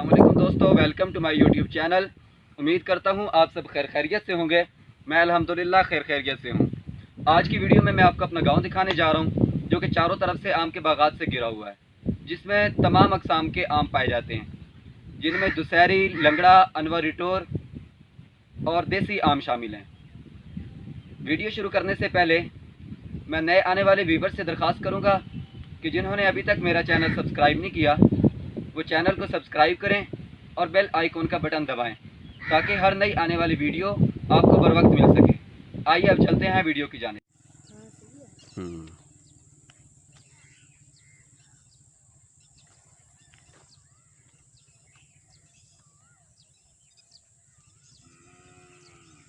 अस्सलामुअलैकुम दोस्तों, welcome to my YouTube channel. उम्मीद करता हूँ आप सब खैर खैरियत से होंगे। मैं अल्हम्दुलिल्लाह खैर खैरियत से हूँ। आज की वीडियो में मैं आपको अपना गांव दिखाने जा रहा हूँ, जो कि चारों तरफ से आम के बागात से घिरा हुआ है, जिसमें तमाम अक़साम के आम पाए जाते हैं, जिनमें दुशहरी, लंगड़ा, अनवर इटोर और देसी आम शामिल हैं। वीडियो शुरू करने से पहले मैं नए आने वाले व्यूवर से दरख्वास्त करूँगा कि जिन्होंने अभी तक मेरा चैनल सब्सक्राइब नहीं किया वो चैनल को सब्सक्राइब करें और बेल आइकॉन का बटन दबाएं, ताकि हर नई आने वाली वीडियो आपको बर वक्त मिल सके। आइए अब चलते हैं वीडियो की जानिब।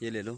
ये ले लो।